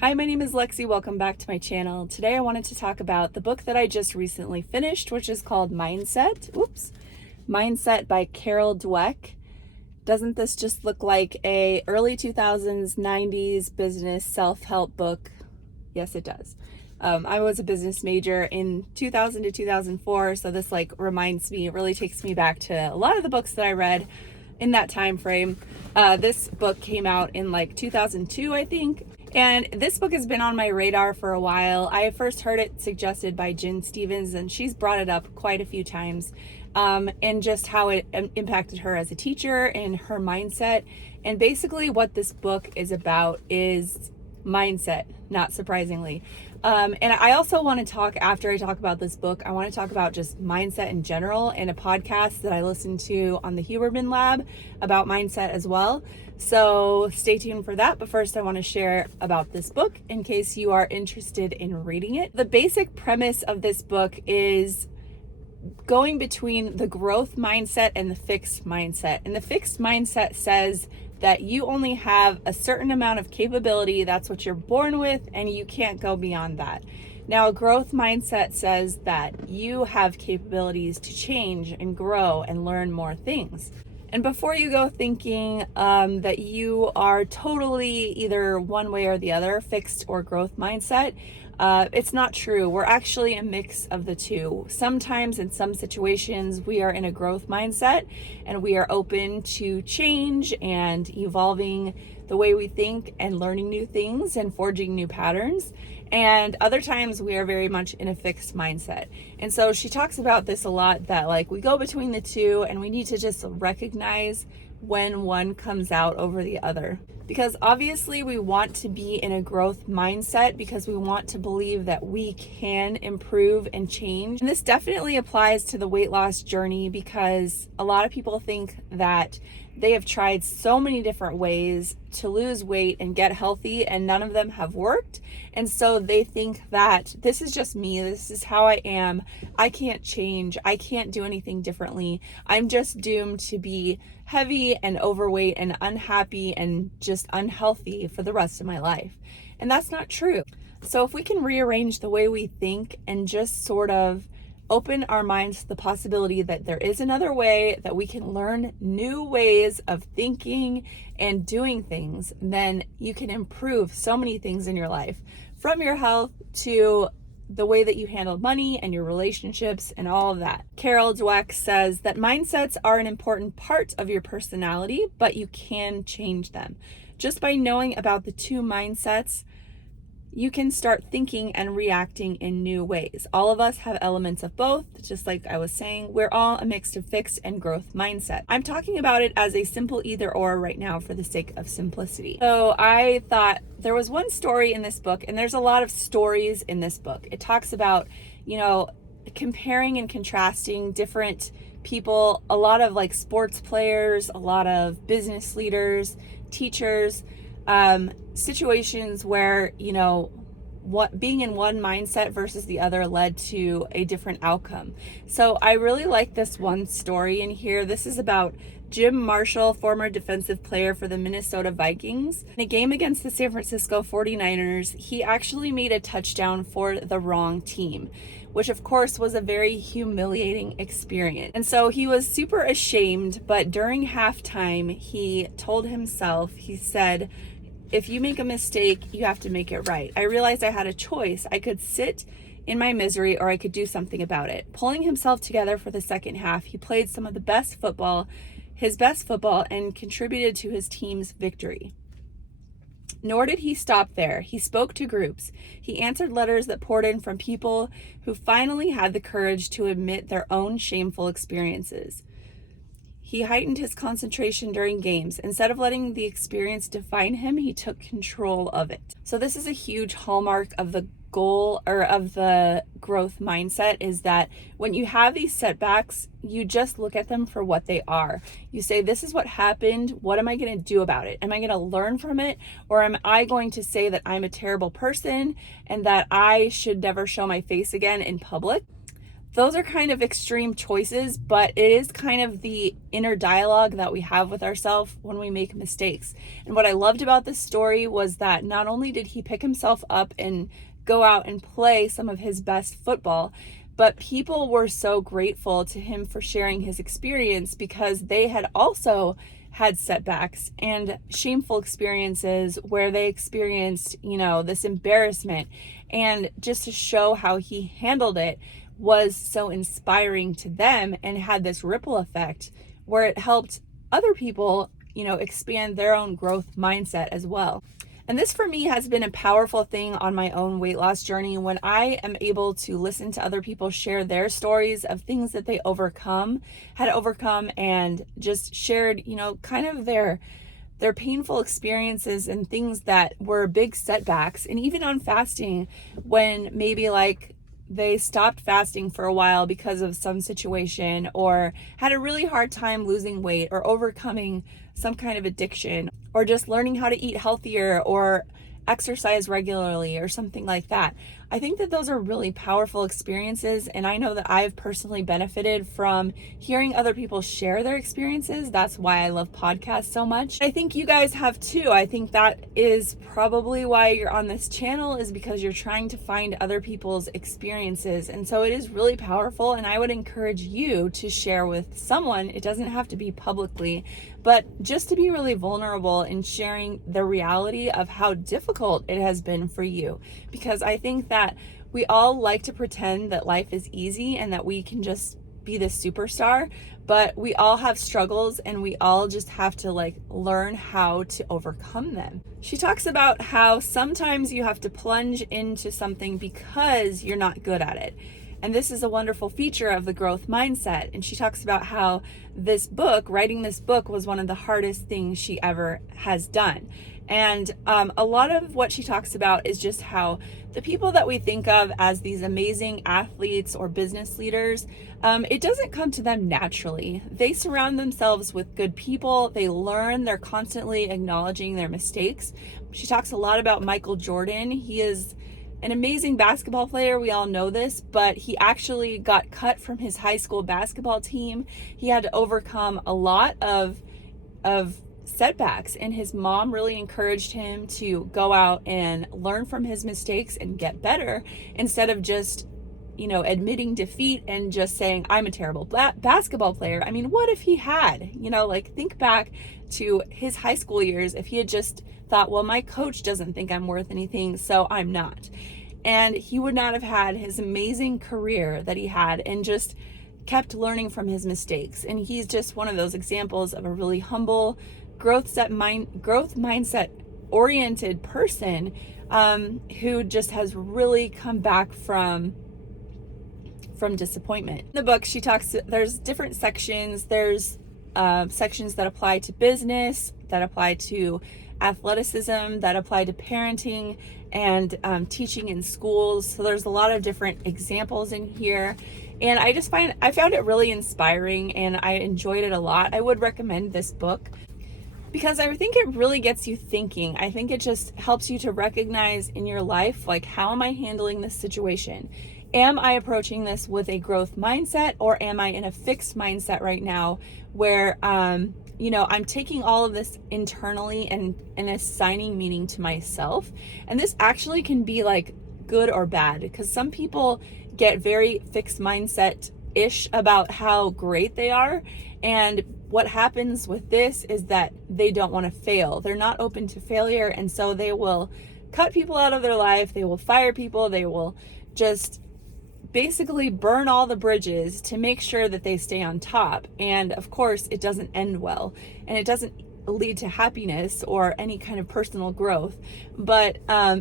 Hi, my name is Lexi. Welcome back to my channel. Today I wanted to talk about the book that I just recently finished, which is called Mindset by Carol Dweck. Doesn't this just look like a early 2000s, 90s business self-help book? Yes, it does. I was a business major in 2000 to 2004, so this reminds me, it really takes me back to a lot of the books that I read in that time frame. This book came out in 2002, I think. And this book has been on my radar for a while. I first heard it suggested by Jen Stevens, and she's brought it up quite a few times, and just how it impacted her as a teacher and her mindset. And basically what this book is about is mindset, not surprisingly. And I also want to talk, after I talk about this book, I want to talk about just mindset in general and a podcast that I listened to on the Huberman Lab about mindset as well. So stay tuned for that. But first I want to share about this book in case you are interested in reading it. The basic premise of this book is going between the growth mindset and the fixed mindset. And the fixed mindset says that you only have a certain amount of capability. That's what you're born with, and you can't go beyond that. Now, a growth mindset says that you have capabilities to change and grow and learn more things. And before you go thinking that you are totally either one way or the other, fixed or growth mindset, it's not true. We're actually a mix of the two. Sometimes in some situations, we are in a growth mindset and we are open to change and evolving the way we think and learning new things and forging new patterns. And other times we are very much in a fixed mindset. And so she talks about this a lot, that we go between the two and we need to just recognize when one comes out over the other. Because obviously we want to be in a growth mindset because we want to believe that we can improve and change. And this definitely applies to the weight loss journey because a lot of people think that they have tried so many different ways to lose weight and get healthy and none of them have worked. And so they think that this is just me, this is how I am, I can't change, I can't do anything differently, I'm just doomed to be heavy and overweight and unhappy and just unhealthy for the rest of my life. And that's not true. So if we can rearrange the way we think and just sort of open our minds to the possibility that there is another way, that we can learn new ways of thinking and doing things, then you can improve so many things in your life, from your health to the way that you handle money and your relationships and all of that. Carol Dweck says that mindsets are an important part of your personality, but you can change them. Just by knowing about the two mindsets, you can start thinking and reacting in new ways. All of us have elements of both. Just like I was saying, we're all a mix of fixed and growth mindset. I'm talking about it as a simple either or right now for the sake of simplicity. So I thought there was one story in this book, and there's a lot of stories in this book. It talks about, comparing and contrasting different people, a lot of sports players, a lot of business leaders, teachers, situations where, what being in one mindset versus the other led to a different outcome. So I really like this one story in here. This is about Jim Marshall, former defensive player for the Minnesota Vikings. In a game against the San Francisco 49ers, he actually made a touchdown for the wrong team, which of course was a very humiliating experience. And so he was super ashamed, but during halftime, he told himself, he said, if you make a mistake, you have to make it right. I realized I had a choice. I could sit in my misery or I could do something about it. Pulling himself together for the second half, he played some of the best football, his best football, and contributed to his team's victory. Nor did he stop there. He spoke to groups. He answered letters that poured in from people who finally had the courage to admit their own shameful experiences. He heightened his concentration during games. Instead of letting the experience define him, he took control of it. So this is a huge hallmark of the goal or of the growth mindset, is that when you have these setbacks, you just look at them for what they are. You say, this is what happened. What am I going to do about it? Am I going to learn from it? Or am I going to say that I'm a terrible person and that I should never show my face again in public? those are kind of extreme choices, but it is kind of the inner dialogue that we have with ourselves when we make mistakes. And what I loved about this story was that not only did he pick himself up and go out and play some of his best football, but people were so grateful to him for sharing his experience because they had also had setbacks and shameful experiences where they experienced, this embarrassment. And just to show how he handled it was so inspiring to them and had this ripple effect where it helped other people, expand their own growth mindset as well. And this for me has been a powerful thing on my own weight loss journey when I am able to listen to other people share their stories of things that they had overcome and just shared, kind of their painful experiences and things that were big setbacks. And even on fasting, when maybe like they stopped fasting for a while because of some situation or had a really hard time losing weight or overcoming some kind of addiction or just learning how to eat healthier or exercise regularly or something like that. I think that those are really powerful experiences, and I know that I've personally benefited from hearing other people share their experiences. That's why I love podcasts so much. I think you guys have too. I think that is probably why you're on this channel, is because you're trying to find other people's experiences. And so it is really powerful, and I would encourage you to share with someone. It doesn't have to be publicly, but just to be really vulnerable in sharing the reality of how difficult it has been for you. Because I think that we all like to pretend that life is easy and that we can just be this superstar, but we all have struggles and we all just have to learn how to overcome them. She talks about how sometimes you have to plunge into something because you're not good at it. And this is a wonderful feature of the growth mindset. And she talks about how writing this book was one of the hardest things she ever has done. And a lot of what she talks about is just how the people that we think of as these amazing athletes or business leaders, it doesn't come to them naturally. They surround themselves with good people. They learn. They're constantly acknowledging their mistakes. She talks a lot about Michael Jordan. He is an amazing basketball player. We all know this, but he actually got cut from his high school basketball team. He had to overcome a lot of setbacks, and his mom really encouraged him to go out and learn from his mistakes and get better instead of just admitting defeat and just saying, I'm a terrible basketball player. I mean, what if he had, think back to his high school years. If he had just thought, well, my coach doesn't think I'm worth anything, so I'm not. And he would not have had his amazing career that he had and just kept learning from his mistakes. And he's just one of those examples of a really humble, growth mindset oriented person who just has really come back from disappointment. In the book, she talks, there's different sections. There's sections that apply to business, that apply to athleticism, that apply to parenting and teaching in schools. So there's a lot of different examples in here. And I found it really inspiring and I enjoyed it a lot. I would recommend this book because I think it really gets you thinking. I think it just helps you to recognize in your life, how am I handling this situation? Am I approaching this with a growth mindset, or am I in a fixed mindset right now where, I'm taking all of this internally and assigning meaning to myself? And this actually can be good or bad, because some people get very fixed mindset-ish about how great they are. And what happens with this is that they don't want to fail. They're not open to failure. And so they will cut people out of their life. They will fire people. They will just basically burn all the bridges to make sure that they stay on top. And of course, it doesn't end well, and it doesn't lead to happiness or any kind of personal growth. But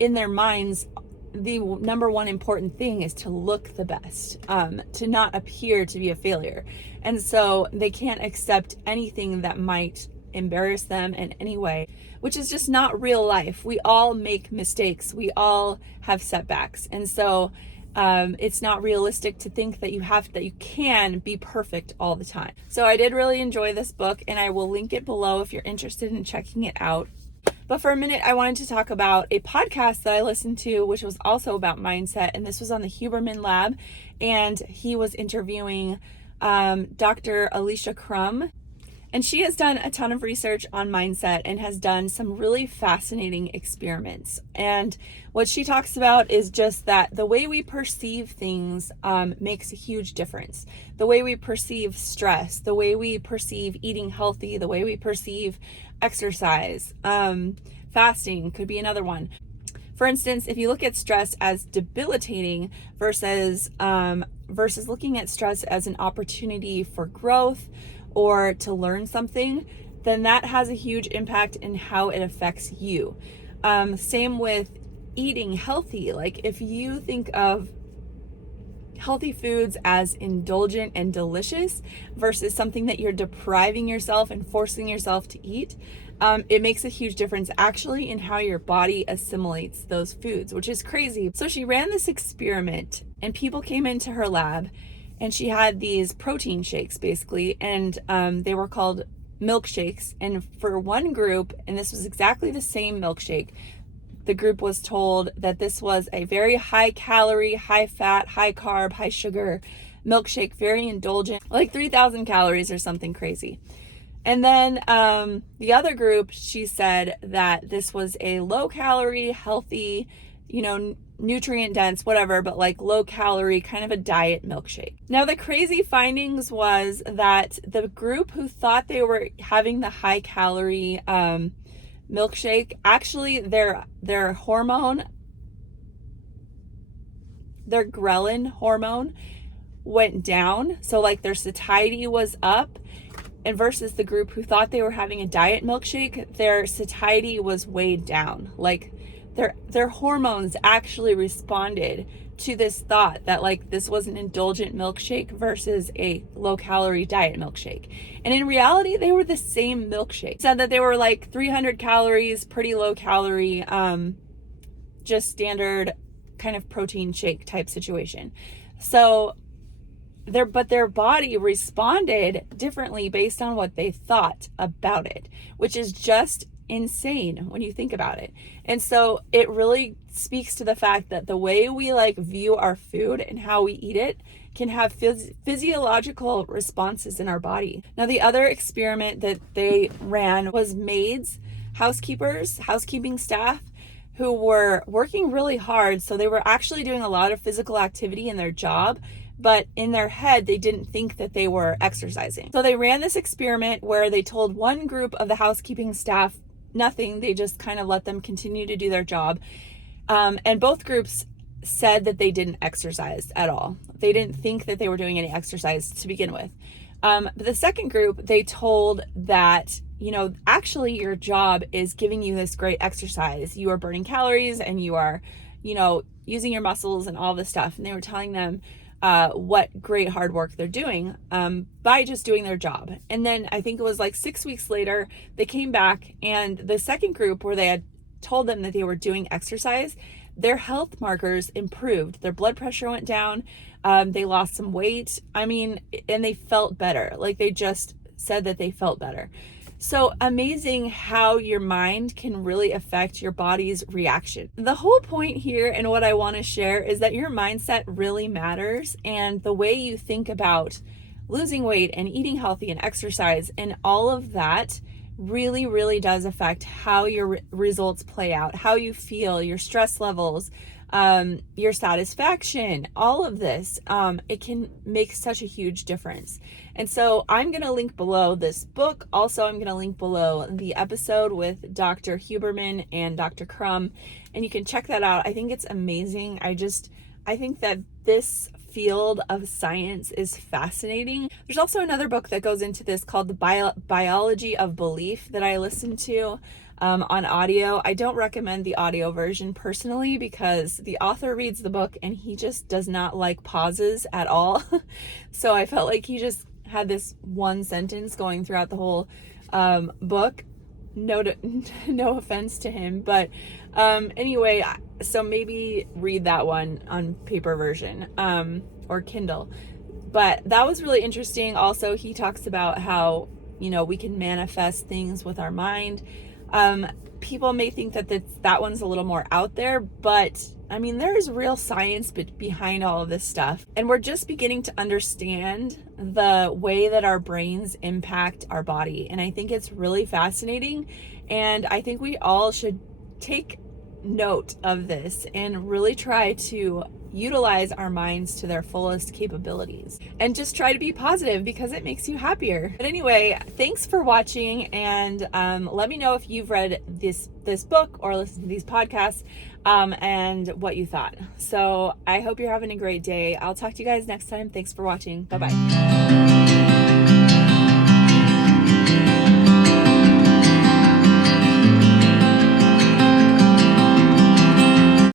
in their minds, the number one important thing is to look the best, to not appear to be a failure. And so they can't accept anything that might embarrass them in any way, which is just not real life. We all make mistakes. We all have setbacks. And so it's not realistic to think that you can be perfect all the time. So I did really enjoy this book, and I will link it below if you're interested in checking it out. But for a minute, I wanted to talk about a podcast that I listened to, which was also about mindset. And this was on the Huberman Lab. And he was interviewing Dr. Alia Crum. And she has done a ton of research on mindset and has done some really fascinating experiments. And what she talks about is just that the way we perceive things makes a huge difference. The way we perceive stress, the way we perceive eating healthy, the way we perceive exercise, fasting could be another one. For instance, if you look at stress as debilitating versus looking at stress as an opportunity for growth, or to learn something, then that has a huge impact in how it affects you. Same with eating healthy. Like if you think of healthy foods as indulgent and delicious versus something that you're depriving yourself and forcing yourself to eat, it makes a huge difference actually in how your body assimilates those foods, which is crazy. So she ran this experiment and people came into her lab and she had these protein shakes basically, and they were called milkshakes. And for one group, and this was exactly the same milkshake, the group was told that this was a very high calorie, high fat, high carb, high sugar milkshake, very indulgent, like 3,000 calories or something crazy. And then the other group, she said that this was a low calorie, healthy, nutrient dense, whatever, but like low calorie, kind of a diet milkshake. Now, the crazy findings was that the group who thought they were having the high calorie milkshake, actually their hormone, their ghrelin hormone went down. So like their satiety was up, and versus the group who thought they were having a diet milkshake, their satiety was weighed down. Like their hormones actually responded to this thought that like this was an indulgent milkshake versus a low calorie diet milkshake. And in reality, they were the same milkshake. Said that they were like 300 calories, pretty low calorie, just standard kind of protein shake type situation. So their body responded differently based on what they thought about it, which is just insane when you think about it. And so it really speaks to the fact that the way we like view our food and how we eat it can have physiological responses in our body. Now, the other experiment that they ran was maids, housekeeping staff who were working really hard. So they were actually doing a lot of physical activity in their job, but in their head, they didn't think that they were exercising. So they ran this experiment where they told one group of the housekeeping staff nothing. They just kind of let them continue to do their job. And both groups said that they didn't exercise at all. They didn't think that they were doing any exercise to begin with. But the second group, they told that, actually your job is giving you this great exercise. You are burning calories and you are, using your muscles and all this stuff. And they were telling them what great hard work they're doing by just doing their job. And then I think it was like 6 weeks later, they came back, and the second group where they had told them that they were doing exercise, their health markers improved. Their blood pressure went down. They lost some weight. And they felt better. Like they just said that they felt better. So amazing how your mind can really affect your body's reaction. The whole point here and what I want to share is that your mindset really matters, and the way you think about losing weight and eating healthy and exercise and all of that really, really does affect how your results play out, how you feel, your stress levels, your satisfaction, all of this. It can make such a huge difference. And so I'm going to link below this book. Also, I'm going to link below the episode with Dr. Huberman and Dr. Crum, and you can check that out. I think it's amazing. I think that this field of science is fascinating. There's also another book that goes into this called The Biology of Belief that I listened to on audio. I don't recommend the audio version personally because the author reads the book and he just does not like pauses at all. So I felt like he just had this one sentence going throughout the whole book. No offense to him, but anyway, so maybe read that one on paper version or Kindle. But that was really interesting. Also, he talks about how we can manifest things with our mind. People may think that that one's a little more out there, but I mean, there's real science behind all of this stuff. And we're just beginning to understand the way that our brains impact our body. And I think it's really fascinating. And I think we all should take note of this and really try to utilize our minds to their fullest capabilities and just try to be positive because it makes you happier. But anyway, thanks for watching, and let me know if you've read this book or listened to these podcasts and what you thought. So I hope you're having a great day. I'll talk to you guys next time. Thanks for watching. Bye-bye.